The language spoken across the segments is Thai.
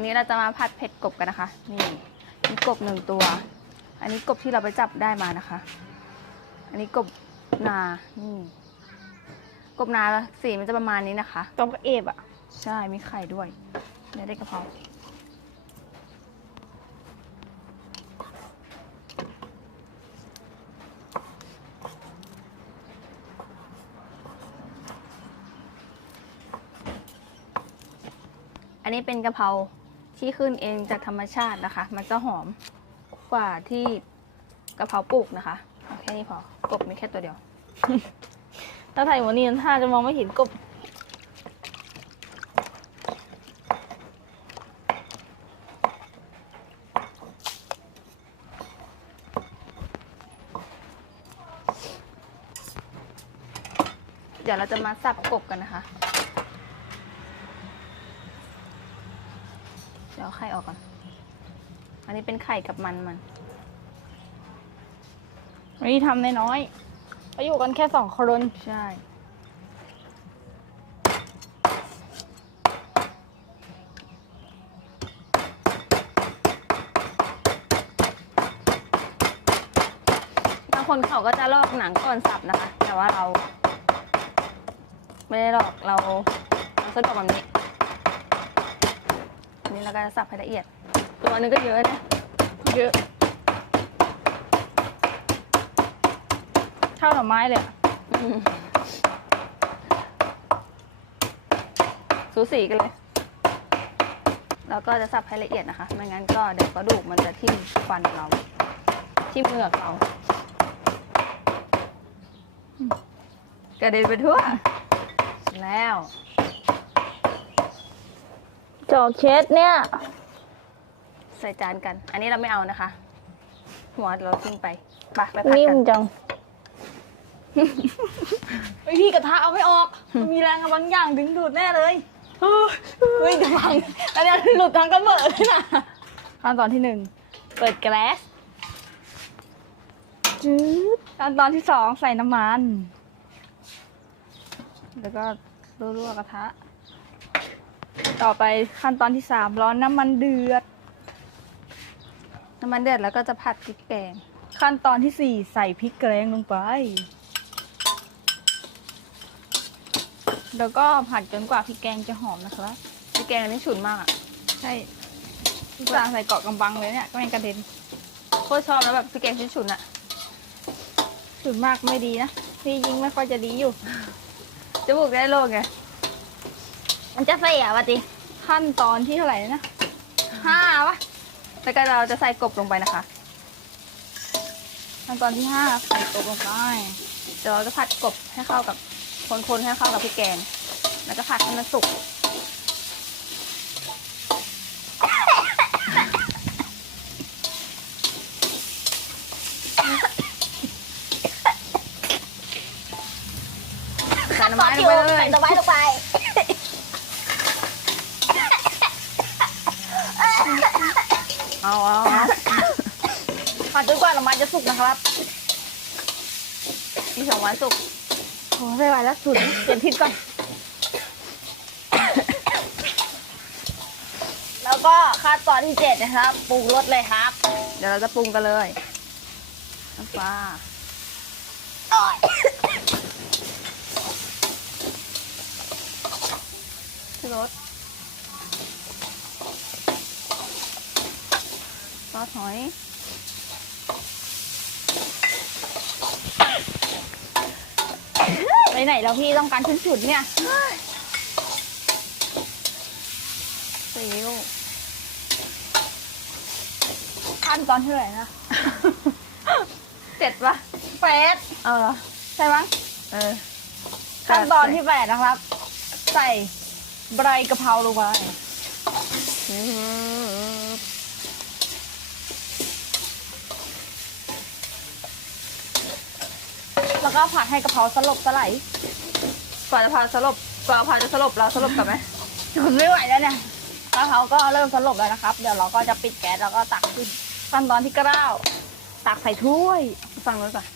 วันนี้เราจะมาผัดเผ็ดกบกันนะคะ นี่มีกบหนึ่งตัว อันนี้กบที่เราไปจับได้มานะคะ อันนี้กบนานี่กบนาสีมันจะประมาณนี้นะคะต้มกระเอฟอะ ใช่มีไข่ด้วยเดี๋ยวได้กะเพราอันนี้เป็นกะเพรา ที่ขึ้นเองจากธรรมชาตินะคะ มันจะหอมกว่าที่กระเพราปลูกนะคะแค่นี้พอกบมีแค่ตัวเดียวถ้าถ่ายวันนี้ถ้าจะมองไม่เห็นกบเดี๋ยวเราจะมาสับกบกันนะคะ ดี๋ยวเอาไข่ออกก่อน อันนี้เป็นไข่กับมันมันวันนี้ทำน้อยๆก็อยู่กันแค่สองคนใช่ บางคนเขาก็จะลอกหนังก่อนสับนะคะ แต่ว่าเรา ไม่ได้ลอกเราเราสะดวกแบบนี้อั นนี้เราก็จะสับให้ละเอียด ตัวนึงก็เยอะนะ เยอะเท่าหน่อไม้เลยอะอืมสูสีกันเลย แล้วก็จะสับให้ละเอียดนะคะ ไม่งั้นก็เดี๋ยวกระดูกมันจะทิ่มฟันเรา ทิ่มเหงือกเราอืมกระเด็นไปทั่วแล้ว จอกเช็ดเนี่ย ใส่จานกัน อันนี้เราไม่เอานะคะ หัวเราทิ้งไปไปไปผัดนิ่มกันจัง ไอพี่กระทะเอาไม่ออก มันมีแรงบางอย่างดึงดูดแน่เลยเฮ้ยกำลังแล้วเนี่ยหลุดทั้งกระเบิดเลยนะขั้นตอนที่หนึ่งเปิดแก๊สจืดขั้นตอนที่สองใส่น้ำมัน แล้วก็รั่วๆกระทะ ต่อไปขั้นตอนที่สามร้อนน้ำมันเดือด น้ำมันเดือดแล้วก็จะผัดพริกแกง ขั้นตอนที่สี่ใส่พริกแกงลงไป แล้วก็ผัดจนกว่าพริกแกงจะหอมนะครับพริกแกงอันนี้ฉุนมากอะใช่ทุกจางใส่เกาะกำบังเลยเนี่ยก็ไม่กระเด็นโคตรชอบแล้วแบบพริกแกงฉุนๆอะส่วนมากไม่ดีนะพี่ยิงไม่ค่อยจะดีอยู่จมูกได้โล่งไง มันจะเสียวะจิขั้นตอนที่เท่าไหร่นะห้าปะแล้วก็เราจะใส่กบลงไปนะคะ ขั้นตอนที่ห้าใส่ตัวลงไปเดี๋ยวเราจะผัดกบให้เข้ากับคนๆให้เข้ากับพริกแกง แล้วก็ผัดให้มันสุกใส่น้ำไม้ลงไปเลยใส่ตัวไม้ลงไป เอาเอาเอาผัดจนกว่าน้ำมันจะสุกนะครับมีสองวันสุกโอ้ไม่ไหวแล้วสุดเปลี่ยนทิศก่อน แล้วก็ขั้นตอนที่เจ็ดนะครับปรุงรสเลยครับ เดี๋ยวเราจะปรุงกันเลยน้ำปลาชูรส อสหอย ไปไหนแล้วพี่ต้องการฉุนๆเนี่ยซีอิ๊วขั้นตอนที่เท่าไหร่นะ เจ็ดปะแปดเออ ใช่มั้งเออขั้นตอนที่แปดนะครับ ใส่ใบกะเพราลงไปอืม แล้วก็ผัดให้กระเพราสลบสไลด์กว่าจะผัดสลบกว่ผัดจะสลบเราสลบกันไหมทนไม่ไหวแล้วเนี่ยกระเพราก็เริ่มสลบแล้วนะครับ เดี๋ยวเราก็จะปิดแก๊สแล้วก็ตักขึ้นขั้นตอนที่เก้าตักใส่ถ้วยฟังไว้ก่อน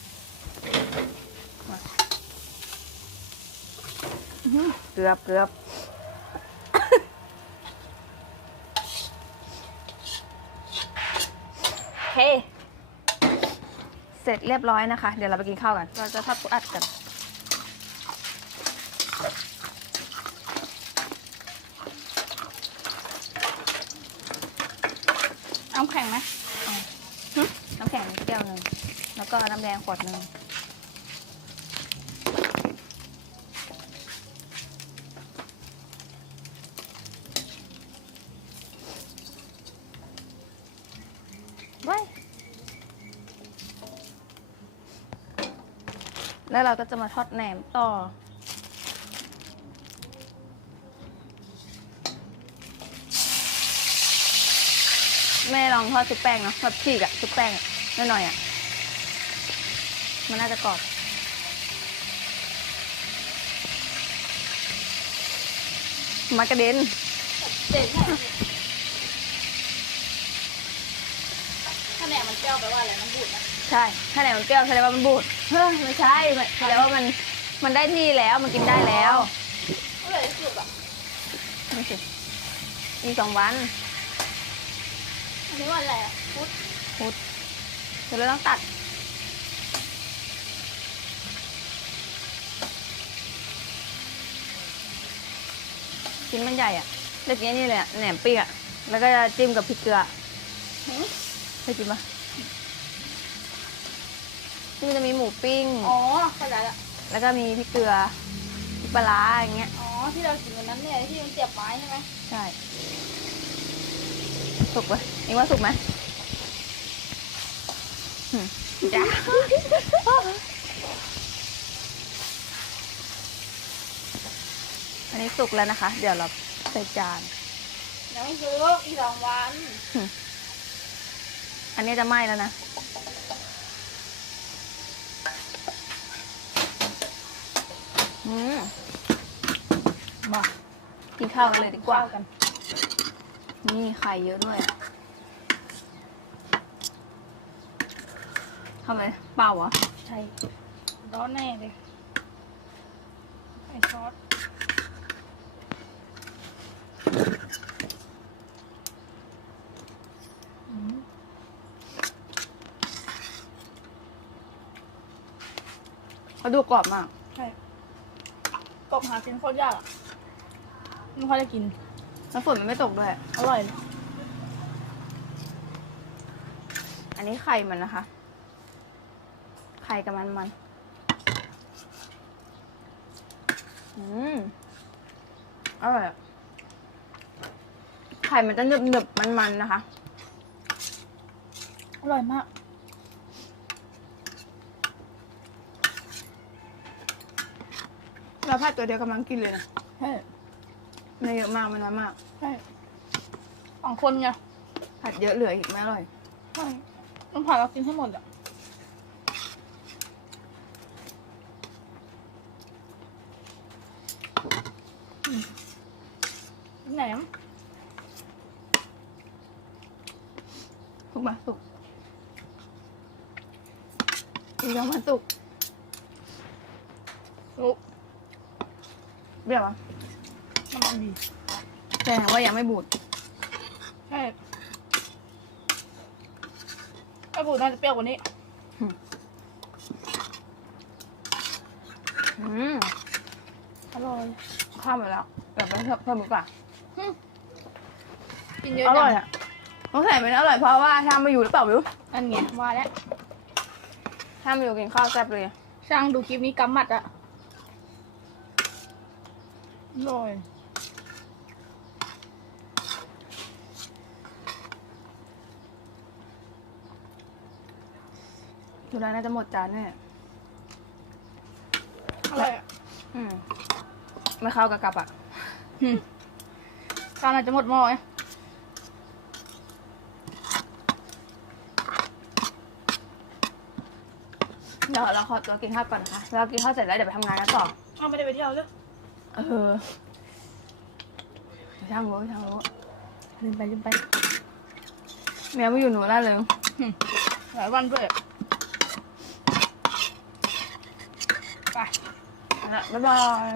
เกือบเกือบเฮ้ เสร็จเรียบร้อยนะคะ เดี๋ยวเราไปกินข้าวกัน เราจะทอดปูอัดกัน น้ำแข็งไหมน้ำแข็งแก้วหนึ่ง แล้วก็น้ำแดงขวดหนึ่ง แล้วเราก็จะมาทอดแหนมต่อ แม่ลองทอดชุบแป้งเนาะแบบฉีกอะชุบแป้งหน่อยๆอะมันน่าจะกรอบมากระเด็นเด็ดถ้าแหนมมันเปรี้ยวแปลว่าอะไรมันบูดนะ ใช่ถ้าไหนมันเปรี้ยวแสดงว่ามันบูดเฮ้ยไม่ใช่มันแสดงว่ามันมันได้ที่แล้วมันกินได้แล้วก็เลยสุดอะไม่สิอีกสองวันอันนี้วันอะไรอะพุธพุธเดี๋ยวเราต้องตัด ชิ้นมันใหญ่อะเล็กนี้นี่เลยอะแหนมเปียกแล้วก็จะจิ้มกับพริกเกลือหืม เคยกินปะ ที่มันจะมีหมูปิ้ง อ๋อเข้าใจละแล้วก็มีพริกเกลือพริกปลาร้าอย่างเงี้ย อ๋อ ที่เรากินวันนั้นเนี่ยที่มันเสียบไม้ใช่ไหมใช่ สุกปะเองว่าสุกไหมหึจ้าอันนี้สุกแล้วนะคะ เดี๋ยวเราใส่จาน ยังไม่ซื้ออีกสองวัน อันนี้จะไหม้แล้วนะ อืมมากินข้าวกันเลยดีกว่ากันนี่ไข่เยอะด้วยอะทำไมเปล่าเหรอใช่ร้อนแน่เลยไอซอสอืมเขาดูกรอบมากใช่ กบหากินโคตรยากอะไม่ค่อยได้กิน แล้วฝนมันไม่ตกด้วย อร่อยเลยอันนี้ไข่มันนะคะ ไข่กับมันมัน อืม อร่อยอะไข่มันจะหนึบหนึบมันมันๆนะคะ อร่อยมาก เราผัดตัวเดียวกำลังกินเลยนะใช่ไม่เยอะมากไม่น้อยมากใช่สองคนไงผัดเยอะเหลืออีกไม่อร่อยใช่ต้องผ่านเรากินให้หมดอะอืมแหนมสุกปะสุกอีกแล้วมันสุกรู้ เรียกว่าน้ำมันดีแสดงว่ายังไม่บูด ใช่ไอ้บูดน่าจะเปรี้ยวกว่านี้อืมอร่อยข้าวหมดแล้วเดี๋ยวไปเพิ่มเพิ่มดีกว่ากินเยอะอจัร่อยอะต้องใส่เป็นอร่อยเพราะว่าถ้ามาอยู่หรือเปล่าไม่รู้อันเนี้ยว่าแล้วถ้ามาอยู่กินข้าวแซ่บเลย ช่างดูคลิปนี้กำหมัดอะ อร่อยดูแล้วน่าจะหมดจานแน่อร่อยอะอืมไม่เข้ากับกับอะอืมข้าวน่าจะหมดหม้อไงเดี๋ยวเราขอตัวกินข้าวก่อนนะคะเรากินข้าวเสร็จแล้วเดี๋ยวไปทำงานกันต่อ เอาไม่ได้ไปเที่ยวเลย เออช่างรู้ช่างรู้ลืมไปลืมไปแมวไม่อยู่หนูล่าเลยหลายวันด้วยไปแล้วบ๊ายบาย